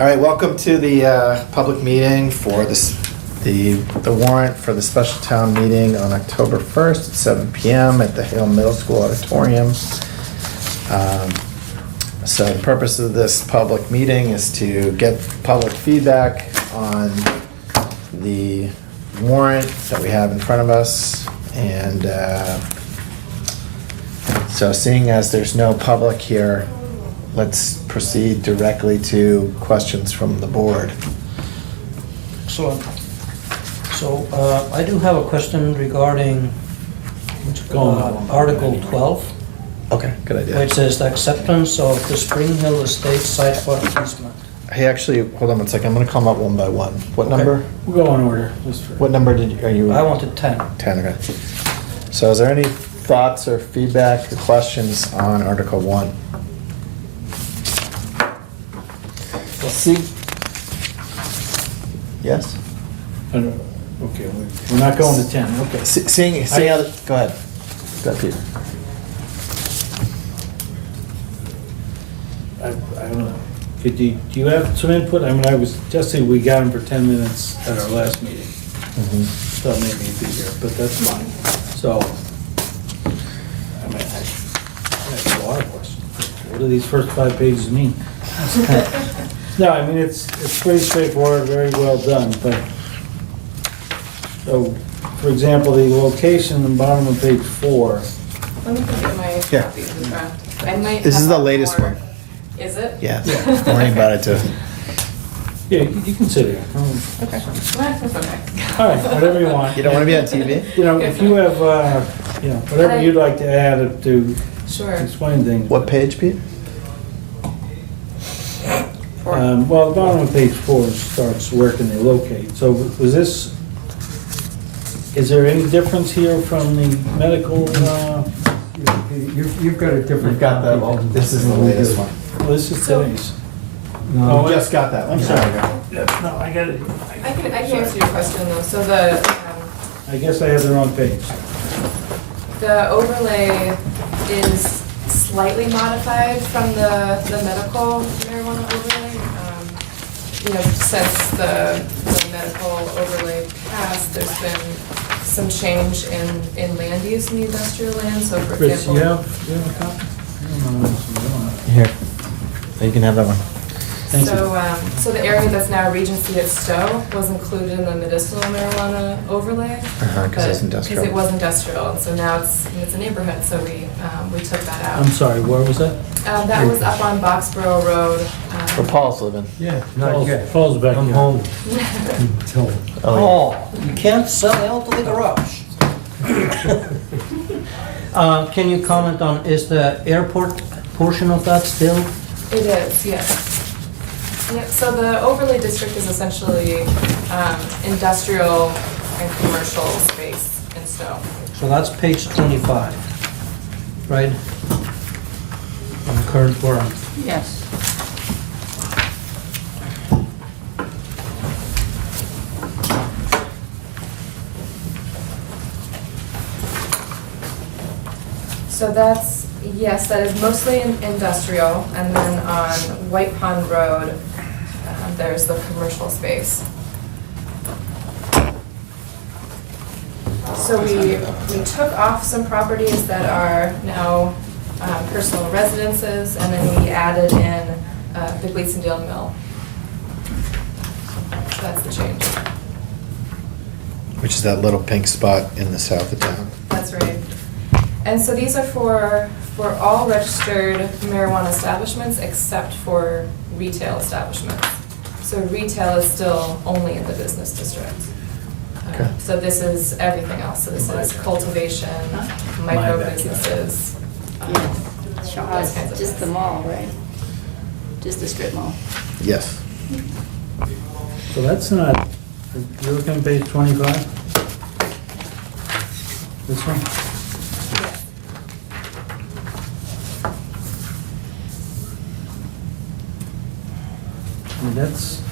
All right, welcome to the public meeting for the warrant for the special town meeting on October 1st at 7 PM at the Hale Middle School Auditorium. So the purpose of this public meeting is to get public feedback on the warrant that we have in front of us. And so seeing as there's no public here, let's proceed directly to questions from the board. Excellent. So I do have a question regarding Article 12, Okay, good idea. which is the acceptance of the Spring Hill Estate sidewalk easement. Hey, actually, hold on one second. I'm gonna come up one by one. What Okay. number? We'll go in order. What number are you? I wanted 10. 10, okay. So is there any thoughts or feedback or questions on Article 1? Let's see. Yes? Okay, we're not going to 10, okay. Seeing how, go ahead. Go ahead, Peter. I don't know. Do you have some input? I mean, I was just saying we got him for 10 minutes at our last meeting. So maybe he'd be here, but that's fine. So, I mean, I have a lot of questions. What do these first 5 pages mean? No, I mean, it's pretty straightforward, very well done, but, so, for example, the location on the bottom of page 4. Let me get my Yeah. copy of the draft. I might This have is the a latest more- one. Is it? Yeah, worrying about it too. Yeah, you can sit here. Okay. That's okay. All right, whatever you want. You don't wanna be on TV? You know, if you have, whatever you'd like to add to Sure. explain things. What page, Pete? Well, the bottom of page 4 starts where can they locate. So was this, is there any difference here from the medical, You've got a different. We've got that, well, this is the latest one. well, this is So- today's. No, We just got that one. I'm sorry. Yeah, no, I got it. I can answer your question though. So the I guess I have the wrong page. overlay is slightly modified from the medical marijuana overlay. Since the medical overlay passed, there's been some change in land use in the industrial land. So for Chris, example. you have a copy? I don't know if you want. Here, you can have that one. Thank you. So the area that's now Regency at Stow was included in the medicinal marijuana overlay. 'Cause it's industrial. Because it was industrial, and so now it's a neighborhood, so we took that out. I'm sorry, where was that? That was up on Boxborough Road. Where Paul's living. Yeah, not yet. Paul's back I'm here. home. Until- Oh, you can't sell out to the garage. Can you comment on, is the airport portion of that still? It is, yes. Yep, so the overlay district is essentially industrial and commercial space in Stow. So that's page 25, right? On the current warrant. Yes. So that's, yes, that is mostly industrial, and then on White Pond Road, there's the commercial space. So we took off some properties that are now personal residences, and then we added in the Gleasondale Mill. So that's the change. Which is that little pink spot in the south of town. That's right. And so these are for all registered marijuana establishments except for retail establishments. So retail is still only in the business district. Okay. So this is everything else. So this is cultivation, micro businesses. Shaw's, just the mall, right? Just the strip mall. Yes. So that's not, you're looking at page 25? This one? I mean, that's,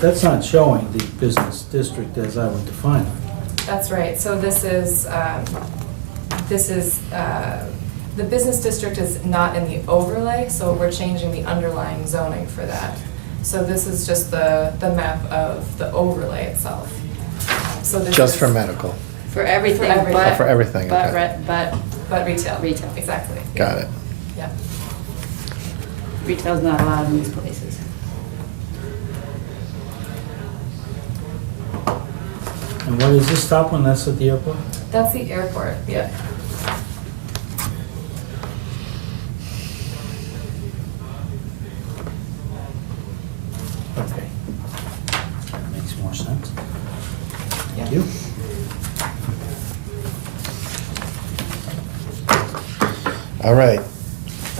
that's not showing the business district as I would define it. That's right. So this is this is, the business district is not in the overlay, so we're changing the underlying zoning for that. So this is just the map of the overlay itself. So this Just is- for medical. For everything, For everything. but. Oh, for everything, But, okay. But retail. Retail. Exactly. Got it. Yeah. Retail's not allowed in these places. And what is this stop one? That's at the airport? That's the airport, yeah. Okay. That makes more sense. Yeah. Thank you. All right,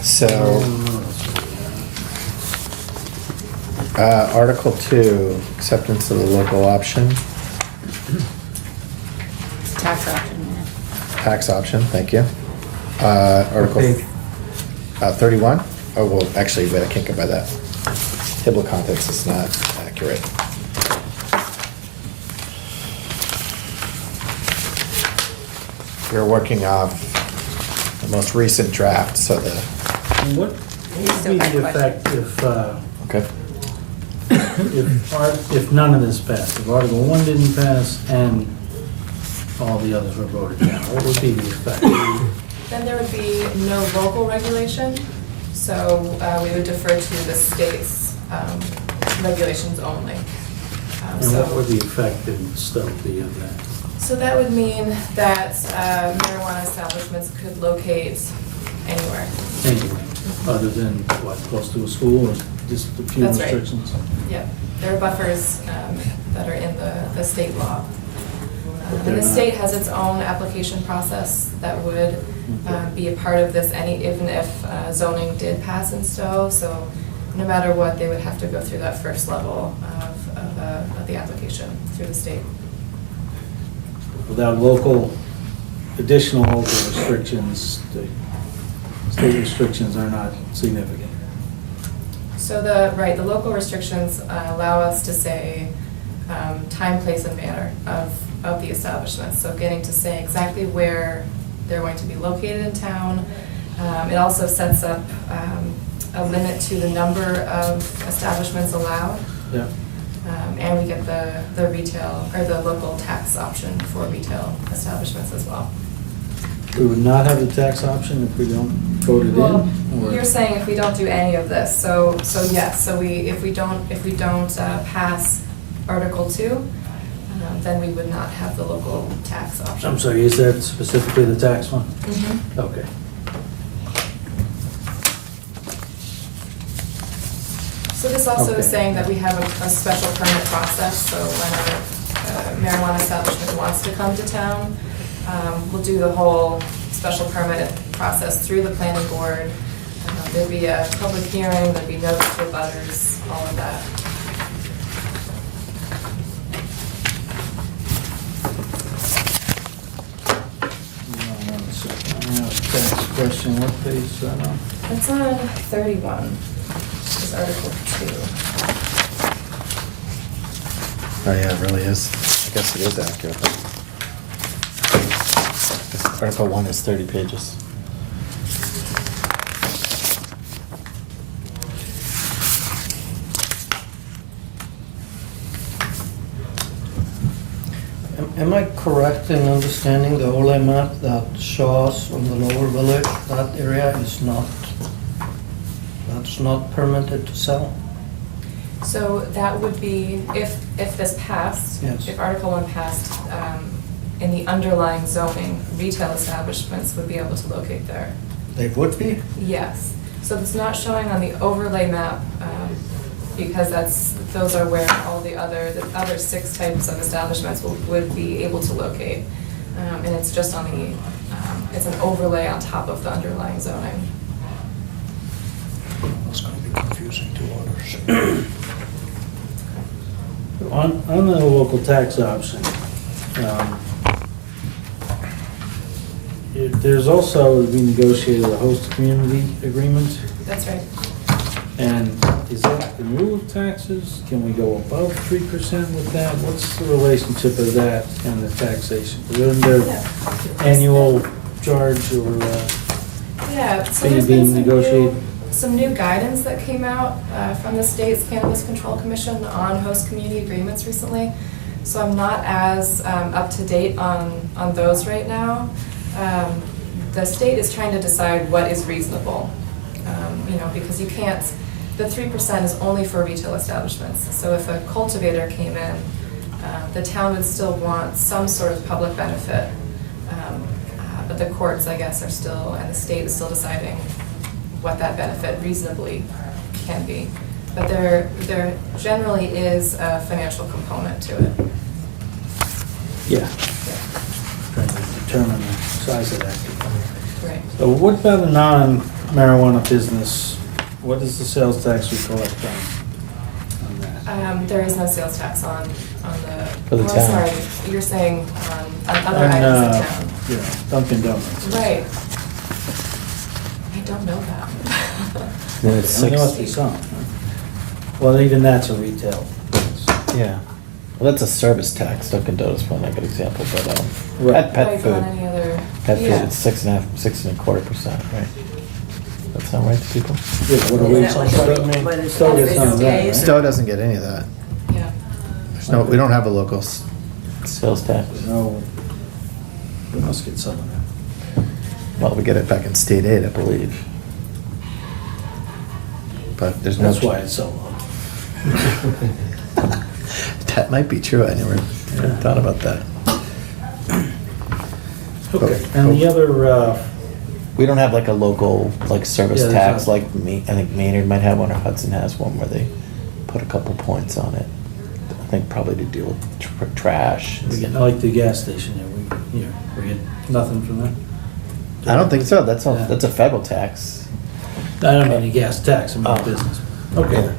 so, Article 2, acceptance of the local option, Tax option, yeah. tax option, thank you. Article page? 31? Oh, well, actually, wait, I can't go by that. Table of contents is not accurate. We're working off the most recent draft, so the, And what would Still be got the effect okay. if none of this passed? If Article 1 didn't pass and all the others were voted down, what would be the effect? Then there would be no local regulation, so we would defer to the state's regulations only. And So- what would the effect in Stow be of that? So that would mean that marijuana establishments could locate anywhere. Anyway, other than what, close to a school or just a few That's right. restrictions? Yep, there are buffers that are in the state law. But And they're the not- state has its own application process that would be a part of this, even if zoning did pass in Stowe. So no matter what, they would have to go through that first level of the application through the state. Without additional local restrictions, the state restrictions are not significant. So the local restrictions allow us to say time, place, and manner of the establishments. So getting to say exactly where they're going to be located in town. It also sets up a limit to the number of establishments allowed. Yeah. And we get the retail, or the local tax option for retail establishments as well. We would not have the tax option if we don't vote it Well, in? or- you're saying if we don't do any of this, so yes, so if we don't pass Article 2, then we would not have the local tax option. I'm sorry, is that specifically the tax one? Mhm. Okay. So this also Okay. is saying that we have a special permit process, so when a marijuana establishment wants to come to town, we'll do the whole special permit process through the planning board. There'd be a public hearing, there'd be notice to abutters, all of that. Hold on a second. I have a tax question, what page is that on? It's on 31, is Article 2. Oh, yeah, it really is. I guess it is accurate. Article 1 is 30 pages. Am I correct in understanding the overlay map that shows from the lower village, that area is not, that's not permitted to sell? So that would be, if this passed, Yes. if Article 1 passed, in the underlying zoning, retail establishments would be able to locate there. They would be? Yes, so it's not showing on the overlay map, because those are where all the other 6 types of establishments would be able to locate. And it's just on the, it's an overlay on top of the underlying zoning. It's gonna be confusing to others. On the local tax option, there's also, we negotiated a host community agreement, That's right. and is that in lieu of taxes? Can we go above 3% with that? What's the relationship of that and the taxation? Isn't there Yeah. annual charge or, Yeah, so Being there's been negotiated. some new guidance that came out from the state's Cannabis Control Commission on host community agreements recently. So I'm not as up to date on those right now. The state is trying to decide what is reasonable, because you can't, the 3% is only for retail establishments. So if a cultivator came in, the town would still want some sort of public benefit. But the courts, I guess, are still, and the state is still deciding what that benefit reasonably can be. But there generally is a financial component to it. yeah, trying to determine the size of that. Right. So what about a non-marijuana business? What is the sales tax we collect on that? There is no sales tax on the. For the oh, town. Sorry, you're saying on other And, items in town. You know, Dunkin' Donuts. Right. I don't know that. Then it's There must be 6, some. huh? Well, even that's a retail. yeah. Well, that's a service tax. Dunkin' Donuts one, a good example, but Right. pet Like food. on any other. Pet food, Yeah. it's 6.25%, right? That sound right to people? Yeah, what do we? Is that what it- Stowe gets none of that, Days? right? Stowe doesn't get any of that. Yeah. We don't have a local sales tax. No, we must get some of that. Well, we get it back in state aid, I believe. But there's no. That's why it's so low. That might be true. I never thought about that. Okay, and the other, We don't have like a local, like, service Yeah, there's tax, not. like I think Maynard might have one, or Hudson has one, where they put a couple points on it. I think probably to deal with trash. and we get, stuff. like the gas station there, we get nothing from that? I don't think so. That's Yeah. a federal tax. I don't mean a gas tax, I mean Oh. business. Okay.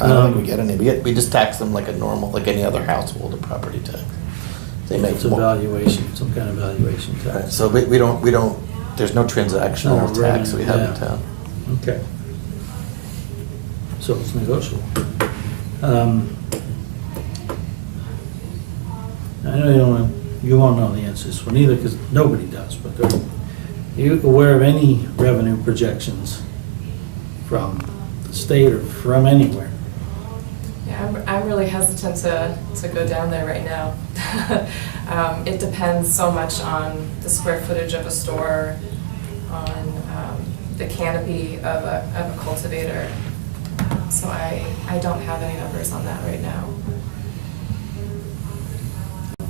I don't think we get any. We just tax them like a normal, like any other household or property tax. They make It's a more. valuation, some kind of valuation Right, tax. so we don't, there's no transactional No tax revenue, we have in yeah. town. Okay. So it's negotiable. I know you won't know the answer to this one either, because nobody does, but are you aware of any revenue projections from the state or from anywhere? Yeah, I'm really hesitant to go down there right now. It depends so much on the square footage of a store, on the canopy of a cultivator. So I don't have any numbers on that right now.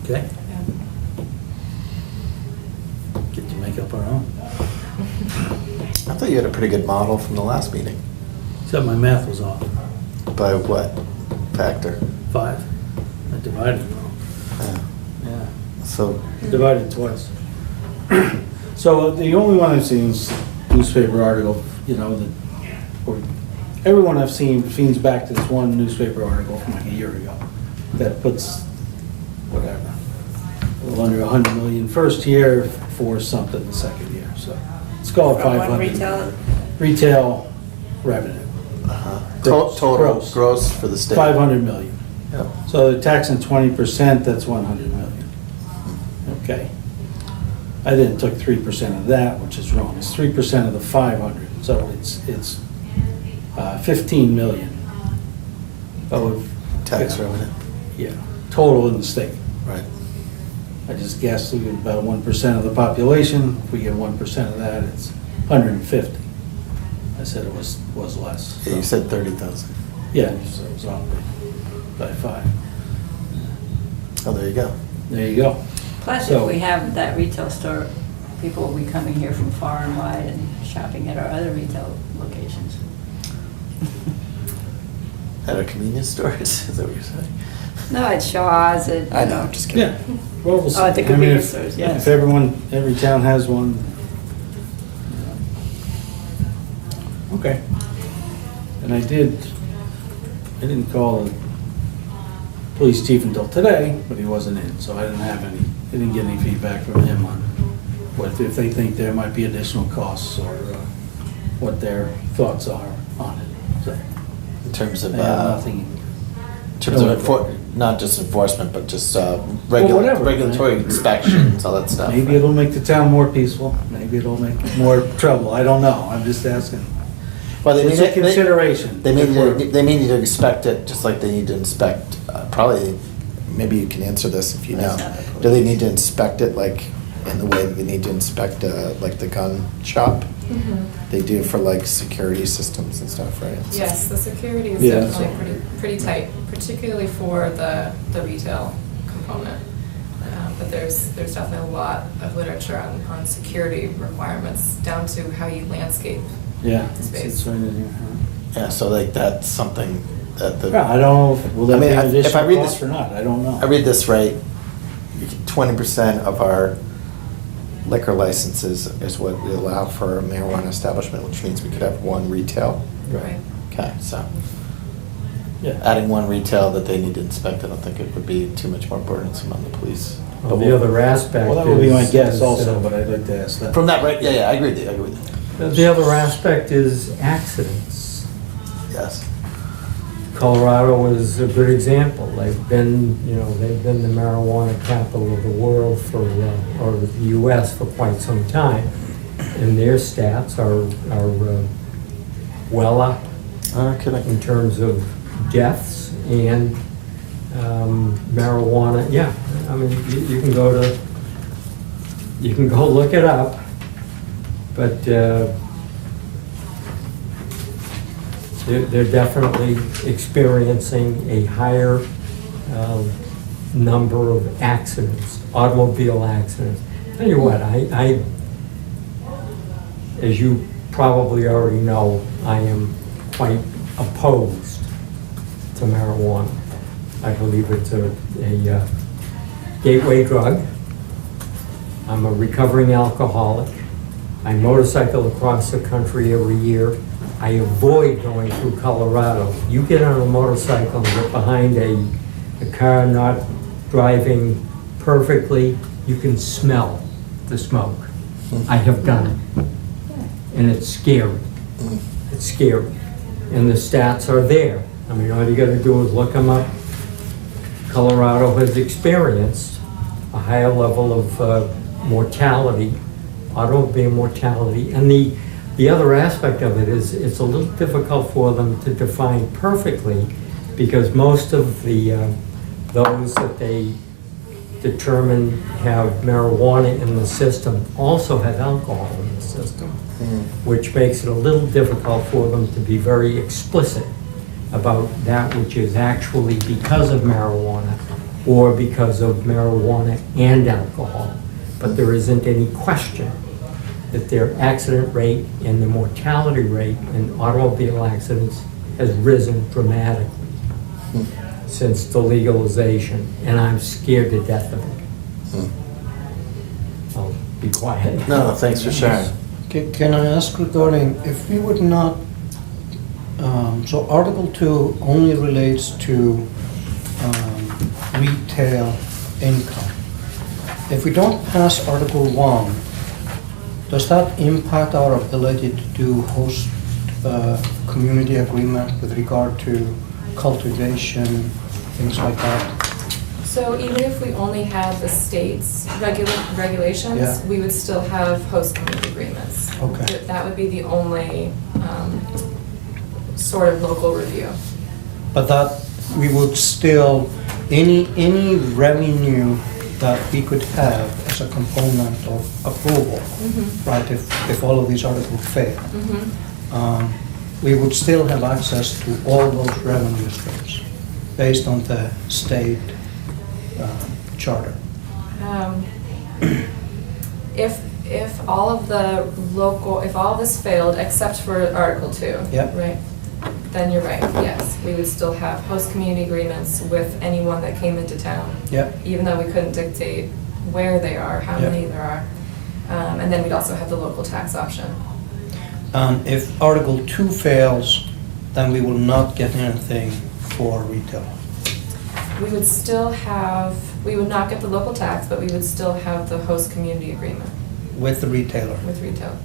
Okay, Yeah. get to make up our own. I thought you had a pretty good model from the last meeting. Except my math was off. By what factor? 5. I divided it wrong. Uh, Yeah. So, Divided twice. So the only one I've seen is newspaper article, that, or everyone I've seen feeds back to this one newspaper article from like a year ago that puts, whatever, a little under 100 million first year for something the second year, so it's called From one 500. retail, Retail revenue, Gross. total, Gross. gross for the state. 500 million. Yep. So they're taxing 20%, that's 100 million. Okay. I then took 3% of that, which is wrong. It's 3% of the 500, so it's 15 million. Of Tax revenue. Yeah, total in the state. Right. I just guessed we get about 1% of the population. If we get 1% of that, it's 150. I said it was less. Yeah, you said 30,000. Yeah, so it was off by 5. Oh, there you go. There you go. plus So- if we have that retail store, people will be coming here from far and wide and shopping at our other retail locations. At our convenience stores, is that what you're saying? No, at Shaw's, at. I know, I'm just kidding. Yeah. Well, we'll see. Oh, at the I mean, convenience if- stores, yes. If every town has one. Okay. And I didn't call the police chief until today, but he wasn't in, so I didn't get any feedback from him on if they think there might be additional costs or what their thoughts are on it. So In terms of, I have nothing. in terms of not just enforcement, but just regular whatever, regulatory inspections, all that stuff. Maybe right? it'll make the town more peaceful, maybe it'll make more trouble, I don't know, I'm just asking. Well, It's a consideration. They may need to inspect it, just like they need to inspect, probably, maybe you can answer this if you know. That's not the police. Do they need to inspect it like in the way that they need to inspect like the gun shop? Mhm. They do for like security systems and stuff, right? Yes, the security is Yeah. definitely pretty tight, particularly for the retail component. But there's definitely a lot of literature on security requirements, down to how you landscape. Yeah, Space. it's right in here. Yeah, so like that's something that the. Yeah, I don't know, will I that be mean, an if I additional read cost this- or not, I don't know. I read this right, 20% of our liquor licenses is what we allow for a marijuana establishment, which means we could have one retail. Right. Okay, so Yeah. adding one retail that they need to inspect, I don't think it would be too much more burdensome on the police. Well, the other aspect Well, that would be my is- guess is, also, but I'd like to ask that. From that, right, yeah, I agree with you, I agree with you. The other aspect is accidents. Yes. Colorado is a good example. They've been the marijuana capital of the world or the US for quite some time. And their stats are well up Kidding. in terms of deaths and marijuana. Yeah, I mean, you can go look it up, but they're definitely experiencing a higher number of accidents, automobile accidents. Tell you what, I, as you probably already know, I am quite opposed to marijuana. I believe it's a gateway drug. I'm a recovering alcoholic. I motorcycle across the country every year. I avoid going through Colorado. You get on a motorcycle and get behind a car not driving perfectly, you can smell the smoke. I have done it. And it's scary. It's scary. And the stats are there. I mean, all you gotta do is look them up. Colorado has experienced a higher level of mortality, automobile mortality. And the other aspect of it is it's a little difficult for them to define perfectly, because most of those that they determine have marijuana in the system also have alcohol in the system, which makes it a little difficult for them to be very explicit about that which is actually because of marijuana or because of marijuana and alcohol. But there isn't any question that their accident rate and the mortality rate in automobile accidents has risen dramatically since the legalization, and I'm scared to death of it. I'll be quiet. No, thanks for sharing. Can I ask regarding, if we would not, so Article 2 only relates to retail income. If we don't pass Article 1, does that impact our ability to do host community agreement with regard to cultivation, things like that? So even if we only had the state's regulations, Yeah. we would still have host community agreements. Okay. That would be the only sort of local review. But that, we would still, any revenue that we could have as a component of approval, right, if all of these articles fail, we would still have access to all those revenue streams based on the state charter. If all of the local, if all of this failed except for Article 2, Yep. right? Then you're right, yes, we would still have host community agreements with anyone that came into town. Yep. Even though we couldn't dictate where they are, how Yep. many there are. And then we'd also have the local tax option. If Article 2 fails, then we will not get anything for retail. We would still have, we would not get the local tax, but we would still have the host community agreement With the retailer. with retail.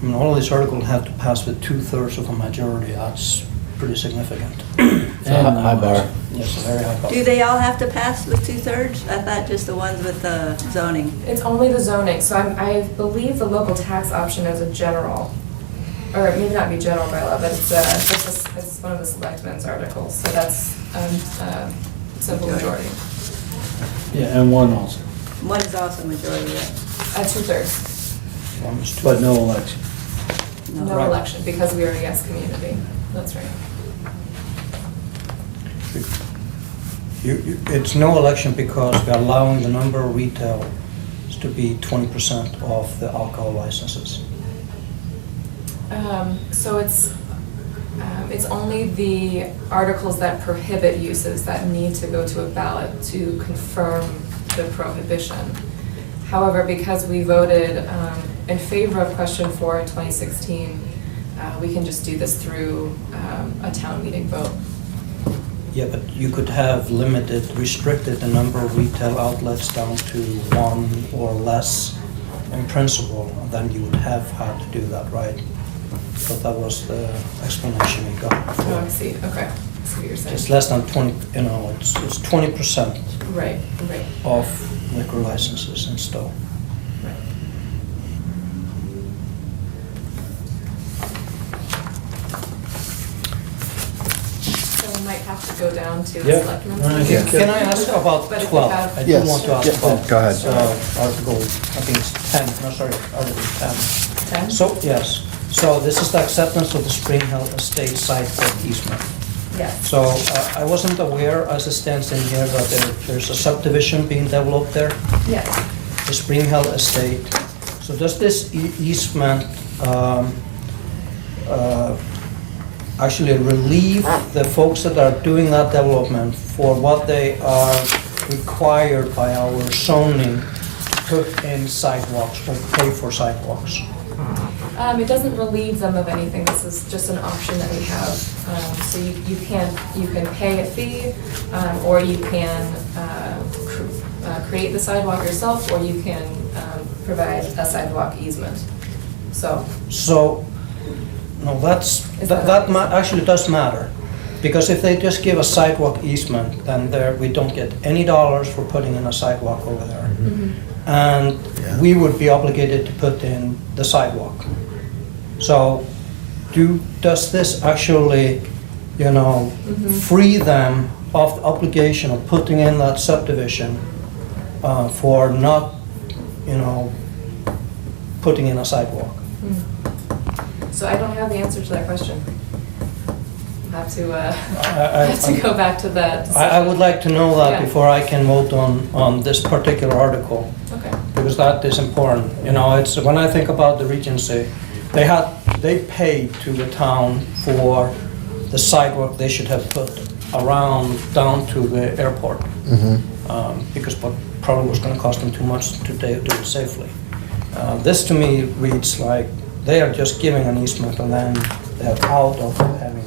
I mean, all of these articles have to pass with 2/3 of a majority. That's pretty significant. It's a high bar. Yes, a very high bar. Do they all have to pass with 2/3? I thought just the ones with the zoning. It's only the zoning, so I believe the local tax option is a general, or maybe not be general bylaw, but it's one of the selectmen's articles, so that's simple majority. Yeah, and one also, One is also majority, right? 2/3, One is two. but no election. no Right. election, because we are a yes community, that's right. It's no election because we're allowing the number of retail to be 20% of the alcohol licenses. So it's only the articles that prohibit uses that need to go to a ballot to confirm the prohibition. However, because we voted in favor of question 4 in 2016, we can just do this through a town meeting vote. Yeah, but you could have restricted the number of retail outlets down to one or less in principle, then you would have had to do that, right? So that was the explanation we got. Oh, I see, okay, I see what you're saying. It's less than 20, it's 20% Right, right. of liquor licenses in Stow. Right. So we might have to go down to the Yeah. selectmen's. All right. meeting. Can I ask about But if we 12? have- I do Yes. want to ask Yeah, about. go ahead. Article, I think it's 10, no, sorry, Article 10. 10? So, yes, so this is the acceptance of the Spring Hill Estate sidewalk easement. Yes. So I wasn't aware, as it stands in here, that there's a subdivision being developed there, Yes. the Spring Hill Estate. So does this easement actually relieve the folks that are doing that development for what they are required by our zoning to put in sidewalks or pay for sidewalks? It doesn't relieve them of anything, this is just an option that we have. So you can pay a fee, or you can create the sidewalk yourself, or you can provide a sidewalk easement. So, No, Is that- actually does matter, because if they just give a sidewalk easement, then we don't get any dollars for putting in a sidewalk over there. And Yeah. we would be obligated to put in the sidewalk. So, does this actually, free them of the obligation of putting in that subdivision for not, putting in a sidewalk? so I don't have the answer to that question. I'll have to, I- have to go back to that. I would like to know that Yeah. before I can vote on this particular article, Okay. because that is important. It's, when I think about the Regency, they paid to the town for the sidewalk they should have put around, down to the airport. Because what probably was gonna cost them too much to do it safely. This to me reads like they are just giving an easement and then they're out of having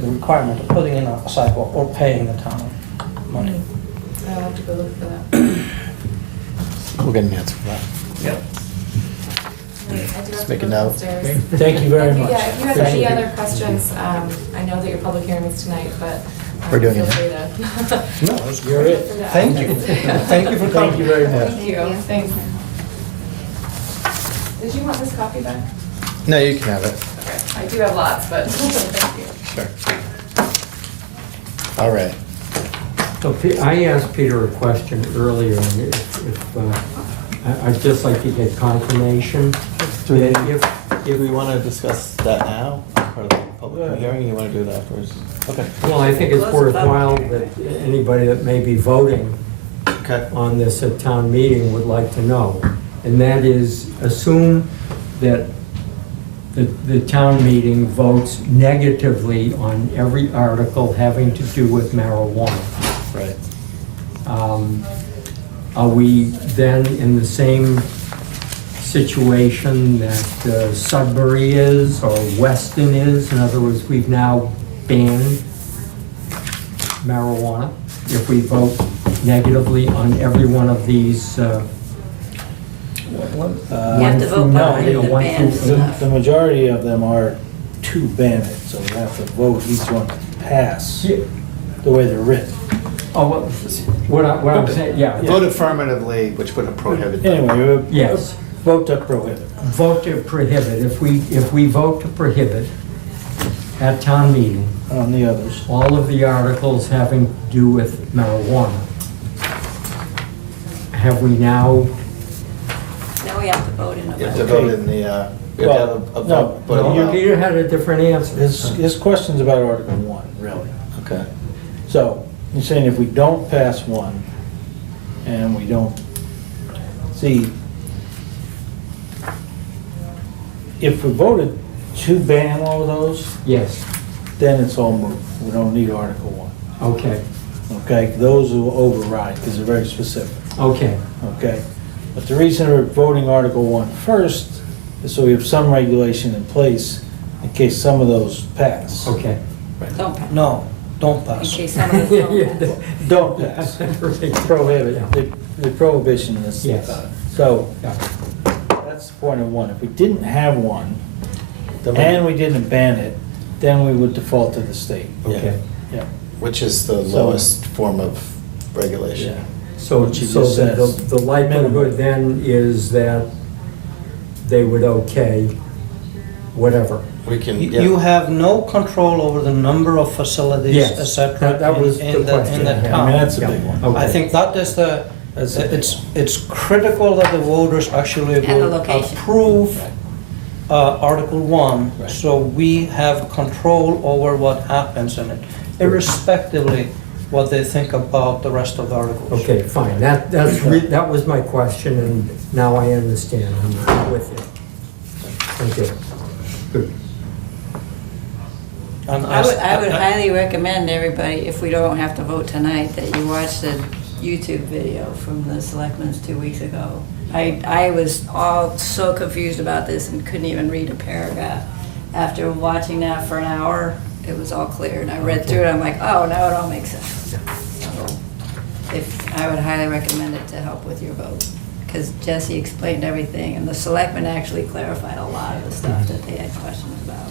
the requirement of putting in a sidewalk or paying the town money. I'll have to go look for that. We'll get an answer for that. Yep. Right, I do have Just to make go a note. downstairs. Thank you very much. Yeah, if you have Thank any you. other questions, I know that your public hearing is tonight, but We're doing feel it. free to. No, it's You're great. it. Thank you. Thank you for coming. Thank you very much. Thank you, thanks. Did you want this copy back? No, you can have it. Okay, I do have lots, but thank you. Sure. All right. So I asked Peter a question earlier, and I'd just like to get confirmation that If we want to discuss that now, part of the public hearing, you want to do that first? Okay. well, I think it's worthwhile that anybody that may be voting Okay. on this at town meeting would like to know. And that is, assume that the town meeting votes negatively on every article having to do with marijuana. Right. Are we then in the same situation that Sudbury is or Weston is? In other words, we've now banned marijuana if we vote negatively on every one of these. You have to vote behind the ban The majority of them are to ban it, so we have to vote each one to pass Yeah. the way they're written. Oh, well, what I'm saying, yeah. Vote affirmatively, which would have prohibited. Anyway, we Yes. vote to prohibit. Vote to prohibit. If we vote to prohibit at town meeting, On the others. all of the articles having to do with marijuana, have we now, Now we have to vote in You have to November. vote in the, you have to have a No, vote. vote no, in the- Peter had a different answer. His question's about Article 1, really. Okay. So, you're saying if we don't pass one, and we don't, see, if we voted to ban all of those, Yes, then it's all moot. We don't need Article 1. okay, Okay, those will override, because they're very specific, okay, okay? But the reason we're voting Article 1 first is so we have some regulation in place in case some of those pass. okay. Don't pass. No, don't In pass. case some of them don't pass. Don't pass. Right. Prohibit, the prohibition is. Yes. So, Yeah. that's the point of one. If we didn't have one, Then we- and we didn't ban it, then we would default to the state. Okay. Yeah. Which is the So- lowest form of regulation. So, What you so just said. the likelihood then is that they would okay whatever. We can, You yeah, have no control over the number of facilities, Yes, et cetera, that was in the the question I had. I town. mean, that's a Yeah. big one. Okay. I think that is That's a big it's critical that the voters actually And the will location. approve Article 1, Right. so we have control over what happens in it, irrespectively what they think about the rest of the articles. Okay, fine, that was my question, and now I understand, I'm with you. Thank you. Good. And I would highly recommend everybody, if we don't have to vote tonight, that you watch the YouTube video from the selectmen's 2 weeks ago. I was all so confused about this and couldn't even read a paragraph. After watching that for an hour, it was all clear, and I read through it, I'm like, oh, now it all makes sense. So, I would highly recommend it to help with your vote, because Jesse explained everything, and the selectmen actually clarified a lot of the stuff that they had questions about.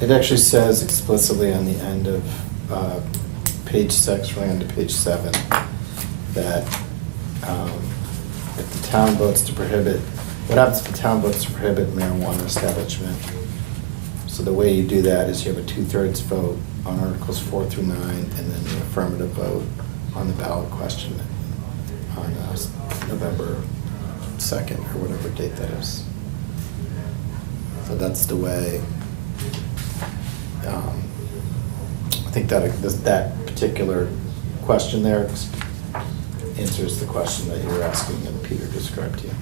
it actually says explicitly on the end of page 6, right onto page 7, that if the town votes to prohibit, what happens if the town votes to prohibit marijuana establishment? So the way you do that is you have a 2/3 vote on Articles 4 through 9, and then the affirmative vote on the ballot question on November 2nd, or whatever date that is. So that's the way, I think that particular question there answers the question that you were asking and Peter described to you.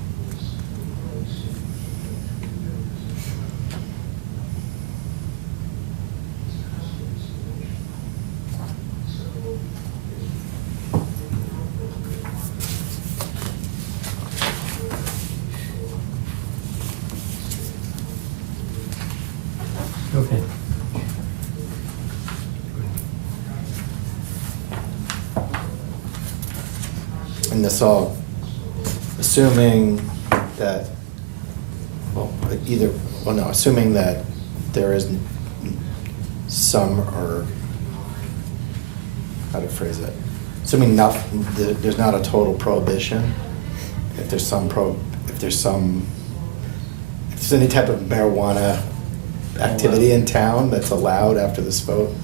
Okay. And this all, assuming that, assuming that there is some, or, how to phrase it, assuming there's not a total prohibition, if there's any type of marijuana activity in town that's allowed after this vote,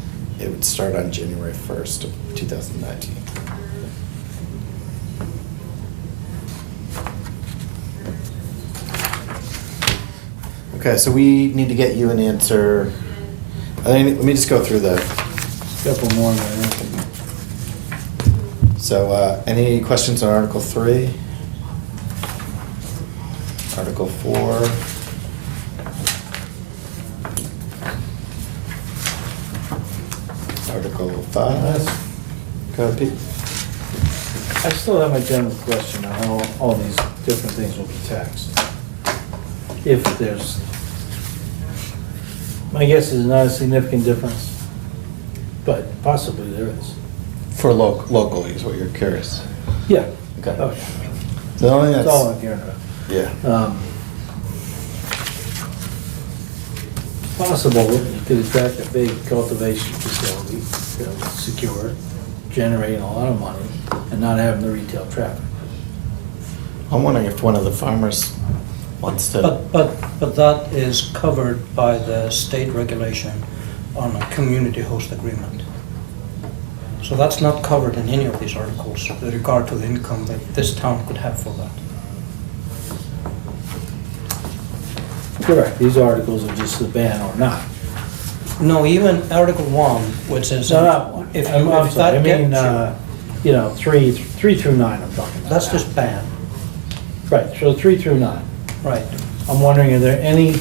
it would start on January 1st of 2019. Okay, so we need to get you an answer. Let me just go through the, Couple more there. so, any questions on Article 3? Article 4? Article 5? Go ahead, Pete. I still have my general question on how all these different things will be taxed. If there's, my guess is not a significant difference, but possibly there is. For locally is what you're curious. Yeah. Okay. Oh, The only That's all I'm that's, hearing about. yeah. possible, you could attract a big cultivation facility, secure, generating a lot of money, and not having the retail traffic. I'm wondering if one of the farmers wants to, But that is covered by the state regulation on a community host agreement. So that's not covered in any of these articles with regard to the income that this town could have for that. Correct, these articles are just the ban or not. No, even Article 1, which is. No, not one. If I'm you, if sorry, I that mean, gets you know, three through nine I'm talking about. that's just ban, Right, so 3 through 9. right. I'm wondering, are there any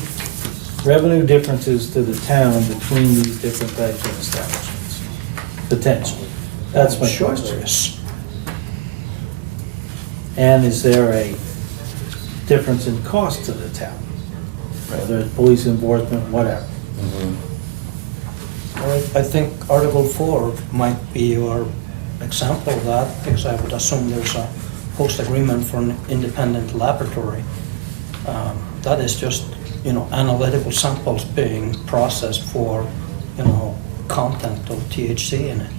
revenue differences to the town between these different types of establishments? Potentially. That's my Sure question. there is. And is there a difference in cost to the town? Whether it's police enforcement, whatever. I think Article 4 might be your example of that, because I would assume there's a host agreement for an independent laboratory. That is just, analytical samples being processed for, content of THC in it.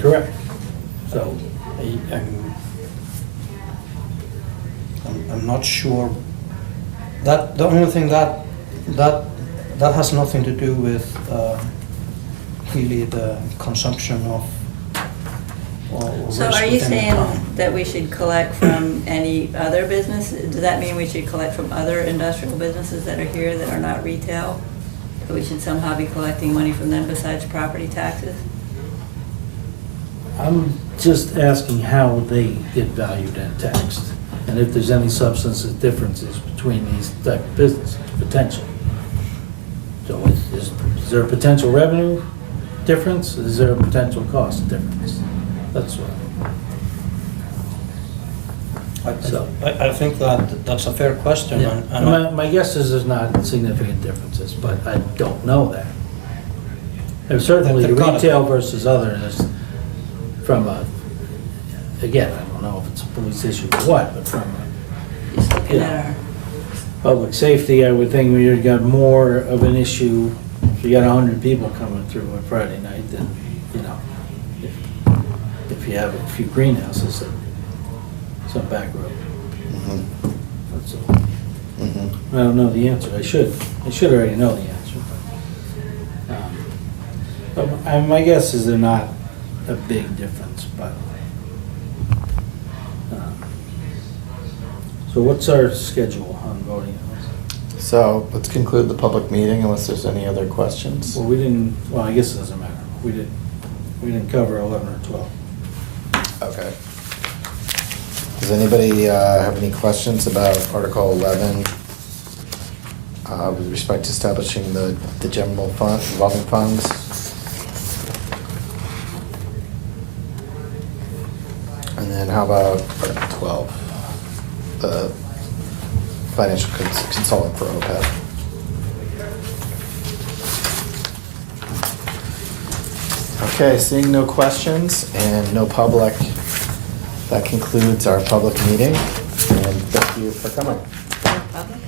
Correct. So, I'm not sure. That, the only thing that has nothing to do with really the consumption of. or So risk are you within the saying town. that we should collect from any other business? Does that mean we should collect from other industrial businesses that are here that are not retail? That we should somehow be collecting money from them besides property taxes? I'm just asking how they get valued and taxed, and if there's any substantive differences between these type of businesses, potential. So is there a potential revenue difference? Is there a potential cost difference? That's what. I think that's a fair question. Yeah. My guess is there's not significant differences, but I don't know that. There's certainly They've got it. retail versus other, and it's from a, again, I don't know if it's a police issue or what, but from a Just looking Yeah. at our, public safety, I would think we got more of an issue. If you got 100 people coming through on Friday night, then, if you have a few greenhouses and some back road. That's all. I don't know the answer. I should already know the answer. But my guess is they're not a big difference, but. So what's our schedule on voting on this? so let's conclude the public meeting unless there's any other questions. Well, I guess it doesn't matter. We didn't cover 11 or 12. Okay. Does anybody have any questions about Article 11 with respect to establishing the general fund, revolving funds? And then how about Article 12, the financial consultant for OPEB? Okay, seeing no questions and no public, that concludes our public meeting, and thank you for coming. public?